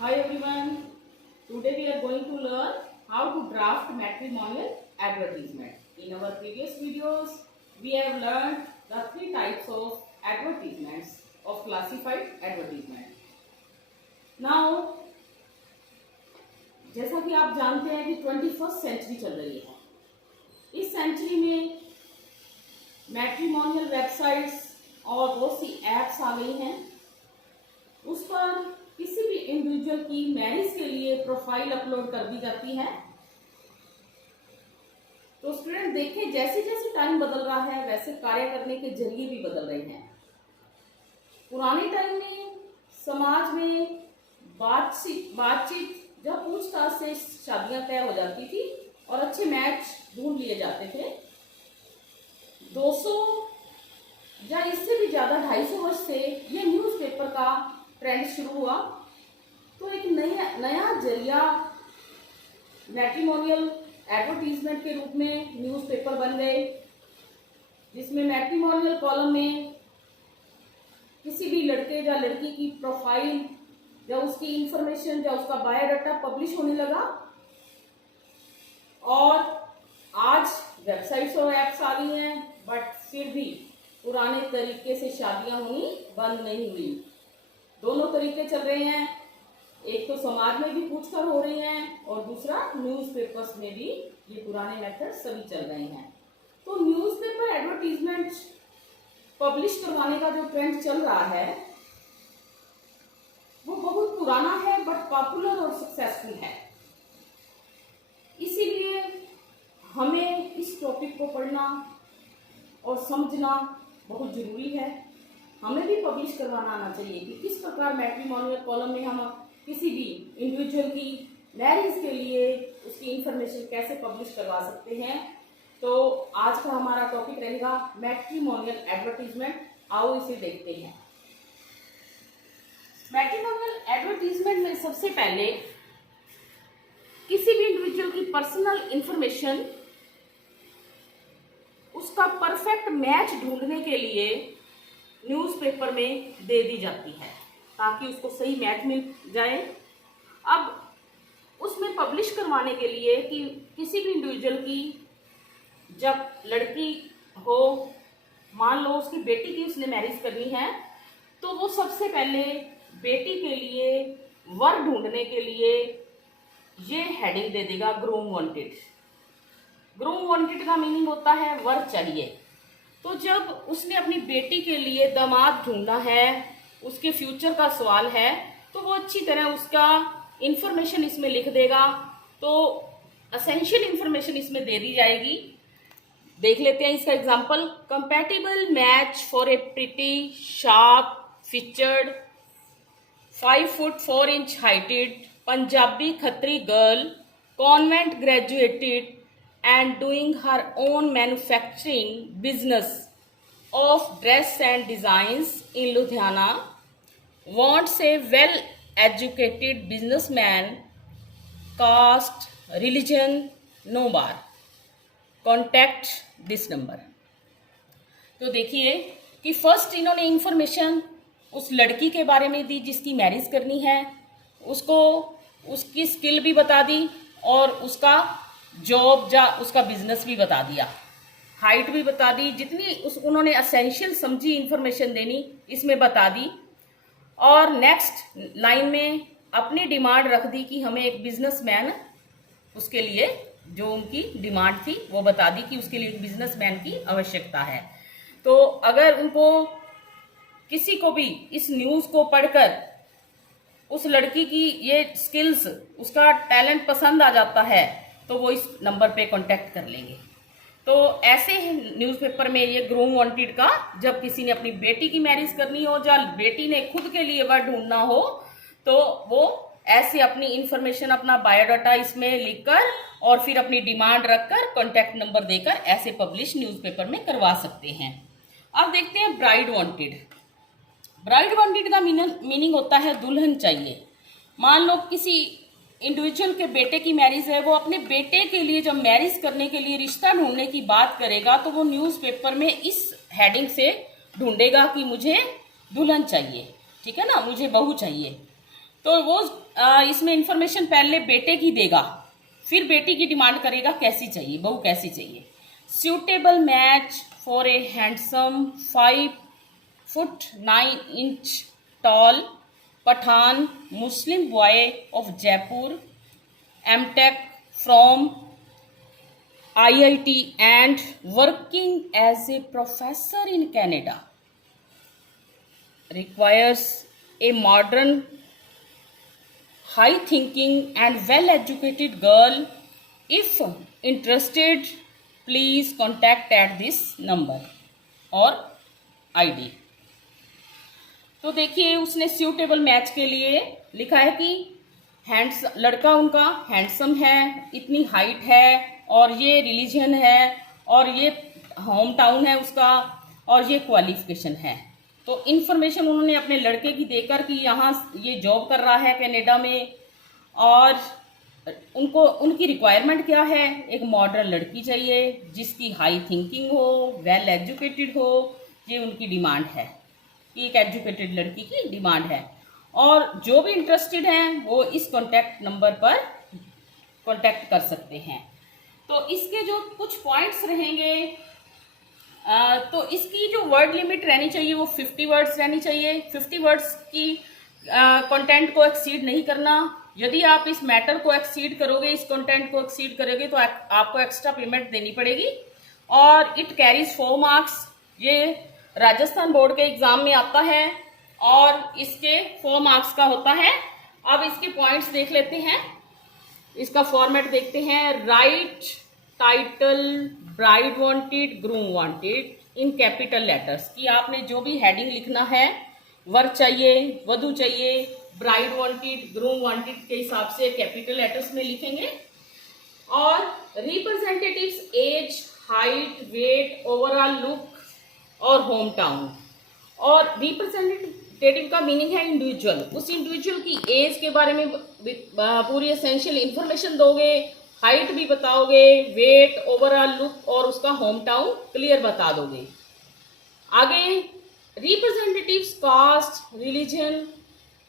Hi everyone. Today we are going to learn how to draft matrimonial advertisement. In our previous videos, we have learned the three types of advertisements of classified advertisement. Now, जैसा कि आप जानते हैं कि 21st century चल रही है. इस सेंचुरी में मैट्रिमोनियल वेबसाइट्स और बहुत सी एप्स आ गई हैं. उस पर किसी भी इंडिविजुअल की मैरिज के लिए प्रोफाइल अपलोड कर दी जाती है. तो स्टूडेंट देखें, जैसे जैसे टाइम बदल रहा है वैसे कार्य करने के जरिए भी बदल रहे हैं. पुराने टाइम में समाज में बातचीत जब पूछताछ से शादियां तय हो जाती थी और अच्छे मैच ढूंढ लिए जाते थे. 200 या इससे भी ज़्यादा 250 वर्ष से ये न्यूज़पेपर का ट्रेंड शुरू हुआ. तो एक नया जरिया मैट्रिमोनियल एडवर्टीजमेंट के रूप में न्यूज़पेपर बन गए, जिसमें मैट्रिमोनियल कॉलम में किसी भी लड़के या लड़की की प्रोफाइल या उसकी इंफॉर्मेशन या उसका बायोडाटा पब्लिश होने लगा. और आज वेबसाइट्स और ऐप्स आ गई हैं, बट फिर भी पुराने तरीके से शादियां होनी बंद नहीं हुई. दोनों तरीके चल रहे हैं. एक तो समाज में भी पूछकर हो रही हैं और दूसरा न्यूज़पेपर्स में भी ये पुराने मेथड सभी चल रहे हैं. तो न्यूज़पेपर एडवर्टीजमेंट पब्लिश करवाने का जो ट्रेंड चल रहा है वो बहुत पुराना है, बट पॉपुलर और सक्सेसफुल है. इसीलिए हमें इस टॉपिक को पढ़ना और समझना बहुत ज़रूरी है. हमें भी पब्लिश करवाना आना चाहिए कि किस प्रकार मैट्रिमोनियल कॉलम में हम किसी भी इंडिविजुअल की मैरिज के लिए उसकी इंफॉर्मेशन कैसे पब्लिश करवा सकते हैं. तो आज का हमारा टॉपिक रहेगा मैट्रिमोनियल एडवर्टीजमेंट. आओ इसे देखते हैं. मैट्रिमोनियल एडवर्टीजमेंट में सबसे पहले किसी भी इंडिविजुअल की पर्सनल इंफॉर्मेशन उसका परफेक्ट मैच ढूंढने के लिए न्यूज़पेपर में दे दी जाती है ताकि उसको सही मैच मिल जाए. अब उसमें पब्लिश करवाने के लिए कि किसी भी इंडिविजुअल की जब लड़की हो, मान लो उसकी बेटी की उसने मैरिज करनी है, तो वो सबसे पहले बेटी के लिए वर ढूंढने के लिए ये हेडिंग दे देगा, ग्रूम वांटेड. ग्रूम वांटेड का मीनिंग होता है वर चाहिए. तो जब उसने अपनी बेटी के लिए दामाद ढूंढना है, उसके फ्यूचर का सवाल है, तो वो अच्छी तरह उसका इंफॉर्मेशन इसमें लिख देगा. तो असेंशियल इंफॉर्मेशन इसमें दे दी जाएगी. देख लेते हैं इसका example. Compatible match for A pretty sharp featured 5 foot 4 inch heighted Punjabi Khatri girl convent graduated and doing her own manufacturing business of dress and designs in Ludhiana, wants a well educated businessman, caste, religion, no bar, contact this number. तो देखिए कि first इन्होंने information उस लड़की के बारे में दी जिसकी मैरिज करनी है. उसको उसकी स्किल भी बता दी और उसका जॉब या उसका बिजनेस भी बता दिया, हाइट भी बता दी. जितनी उन्होंने असेंशियल समझी इंफॉर्मेशन देनी इसमें बता दी. और नेक्स्ट लाइन में अपनी डिमांड रख दी कि हमें एक बिजनेसमैन, उसके लिए जो उनकी डिमांड थी वो बता दी कि उसके लिए एक बिजनेसमैन की आवश्यकता है. तो अगर उनको किसी को भी इस न्यूज़ को पढ़कर उस लड़की की ये स्किल्स, उसका टैलेंट पसंद आ जाता है तो वो इस नंबर पे कांटेक्ट कर लेंगे. तो ऐसे ही न्यूज़पेपर में ये ग्रूम वांटेड का, जब किसी ने अपनी बेटी की मैरिज करनी हो या बेटी ने खुद के लिए वर ढूंढना हो, तो वो ऐसे अपनी इंफॉर्मेशन, अपना बायोडाटा इसमें लिखकर और फिर अपनी डिमांड रखकर कांटेक्ट नंबर देकर ऐसे पब्लिश न्यूज़पेपर में करवा सकते हैं. अब देखते हैं ब्राइड वांटेड. ब्राइड वांटेड का मीनिंग होता है दुल्हन चाहिए. मान लो किसी इंडिविजुअल के बेटे की मैरिज है, वो अपने बेटे के लिए जब मैरिज करने के लिए रिश्ता ढूंढने की बात करेगा तो वो न्यूज़पेपर में इस हेडिंग से ढूंढेगा कि मुझे दुल्हन चाहिए, ठीक है ना, मुझे बहू चाहिए. तो वो इसमें इंफॉर्मेशन पहले बेटे की देगा, फिर बेटी की डिमांड करेगा कैसी चाहिए, बहू कैसी चाहिए। Suitable match for a handsome 5 foot 9 inch tall Pathan Muslim boy of Jaipur, MTech from IIT and working as a professor in Canada, requires a modern, high thinking and well educated girl. If interested, please contact at this number और ID। तो देखिए उसने suitable match के लिए लिखा है कि लड़का उनका हैंडसम है, इतनी हाइट है, और ये रिलीजन है, और ये होम टाउन है उसका, और ये क्वालिफिकेशन है। तो इन्फॉर्मेशन उन्होंने अपने लड़के की देकर कि यहाँ ये जॉब कर रहा है कनाडा में, और उनकी रिक्वायरमेंट क्या है, एक मॉडर्न लड़की चाहिए जिसकी हाई थिंकिंग हो, वेल एजुकेटेड हो, ये उनकी डिमांड है, एक एजुकेटेड लड़की की डिमांड है। और जो भी इंटरेस्टेड हैं वो इस कॉन्टैक्ट नंबर पर कॉन्टैक्ट कर सकते हैं। तो इसके जो कुछ पॉइंट्स रहेंगे, तो इसकी जो वर्ड लिमिट रहनी चाहिए वो 50 वर्ड्स रहनी चाहिए। 50 वर्ड्स की कंटेंट को एक्सीड नहीं करना। यदि आप इस मैटर को एक्सीड करोगे, इस कंटेंट को एक्सीड करोगे, तो आपको एक्स्ट्रा पेमेंट देनी पड़ेगी। और इट कैरीज 4 मार्क्स। ये राजस्थान बोर्ड के एग्जाम में आता है और इसके 4 मार्क्स का होता है। अब इसके पॉइंट्स देख लेते हैं, इसका फॉर्मेट देखते हैं। Right title bride wanted, groom wanted in capital letters, कि आपने जो भी हेडिंग लिखना है, वर चाहिए, वधू चाहिए, ब्राइड वांटेड, ग्रूम वांटेड के हिसाब से कैपिटल लेटर्स में लिखेंगे। और representatives age, height, weight, overall look और होम टाउन। और रिप्रेजेंटेटिव का मीनिंग है इंडिविजुअल। उस इंडिविजुअल की एज के बारे में पूरी एसेंशियल इंफॉर्मेशन दोगे, हाइट भी बताओगे, वेट, ओवरऑल लुक और उसका होम टाउन क्लियर बता दोगे। आगे representatives caste, religion,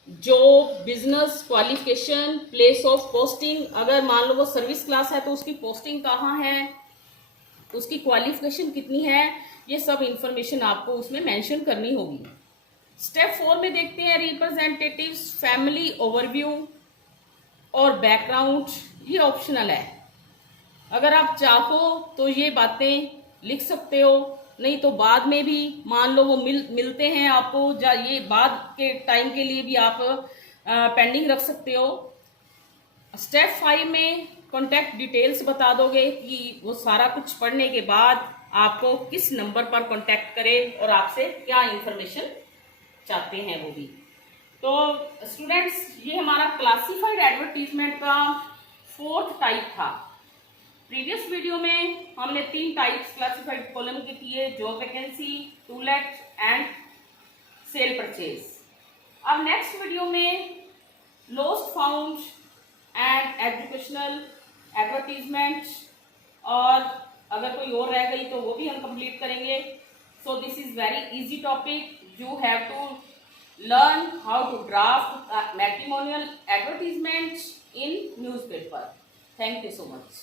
job, business, qualification, place of posting. अगर मान लो वो सर्विस क्लास है तो उसकी पोस्टिंग कहाँ है, उसकी क्वालिफिकेशन कितनी है, ये सब इंफॉर्मेशन आपको उसमें मेंशन करनी होगी। स्टेप 4 में देखते हैं रिप्रेजेंटेटिव्स फैमिली ओवरव्यू और बैकग्राउंड। ये ऑप्शनल है, अगर आप चाहो तो ये बातें लिख सकते हो, नहीं तो बाद में भी मान लो वो मिलते हैं आपको, ये बाद के टाइम के लिए भी आप पेंडिंग रख सकते हो। स्टेप 5 में कॉन्टैक्ट डिटेल्स बता दोगे कि वो सारा कुछ पढ़ने के बाद आपको किस नंबर पर कॉन्टैक्ट करें और आपसे क्या इंफॉर्मेशन चाहते हैं वो भी। तो स्टूडेंट्स, ये हमारा क्लासिफाइड एडवर्टीजमेंट का 4th टाइप था। प्रीवियस वीडियो में हमने 3 टाइप्स क्लासिफाइड कॉलम के किए, job vacancy, to let and sale purchase. अब नेक्स्ट वीडियो में lost found and educational advertisement, और अगर कोई और रह गई तो वो भी हम कंप्लीट करेंगे। So this is very easy topic. You have to learn how to draft matrimonial advertisement in newspaper. Thank you so much.